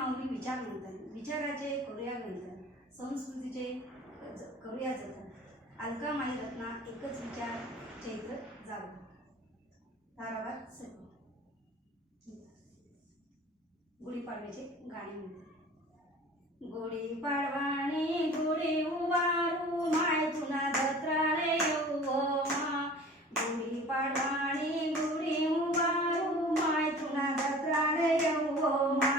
माऊली विचार म्हणतात, विचाराचे करूया गंधन, संस्कृतीचे करूया जतन, अलका माई रत्ना एकच विचार चैत्र जावं. ताराबाद सगळं गुढीपाडव्याचे गाणे म्हणते. गुढीपाडवाणी गुढी उभारू माय तुना जत्राले येऊ मा. गुढीपाडवाणी गुढी उभारू माय तुना जत्राले येऊ मा.